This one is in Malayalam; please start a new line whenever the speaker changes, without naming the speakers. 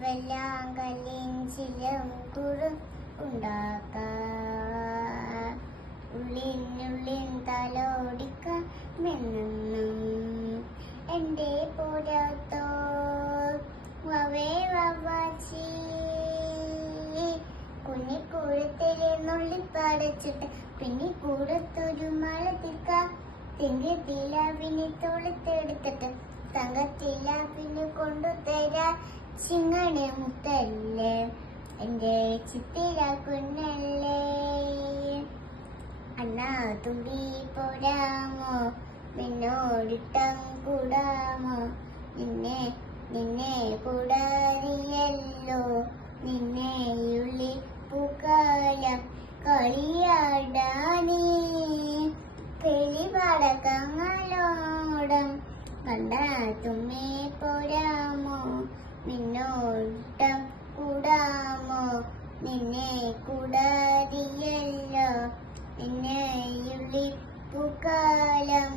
വെല്ലാം കല്ലിഞ്ചിലും കുഴു ഉണ്ടാക്ക. ഉള്ളിനുള്ളിൻ തലോടിക്ക മെന്നും എന്റെ പുറത്തോ വവേ വവാച്ചി പിന്നെ കൂടത്തൊരു മഴ തിക്ക തെങ്ങ് തിലാവിനെ തൊളുത്തെടുത്തിട്ട് തങ്കത്തിലാവിനെ കൊണ്ടുതരാ ചിങ്ങണ മുത്തല്ലേ? എന്റെ ചിത്തിര കുന്നല്ലേ അണ്ണാ തുമ്പി പോരാമോ? നിന്നോടിട്ടം കൂടാമോ? നിന്നെ നിന്നെ കൂടാറിയല്ലോ നിന്നെ ഉള്ളി പൂക്കാലം കളിയാടാനേ. പെളിപാടകങ്ങളോടം കണ്ട തുമ്മേ പോരാമോ നിന്നോട്ടം കൂടാമോ നിന്നെ കൂടാതിയല്ലോ. നിന്നെ വിളിപ്പുകാലം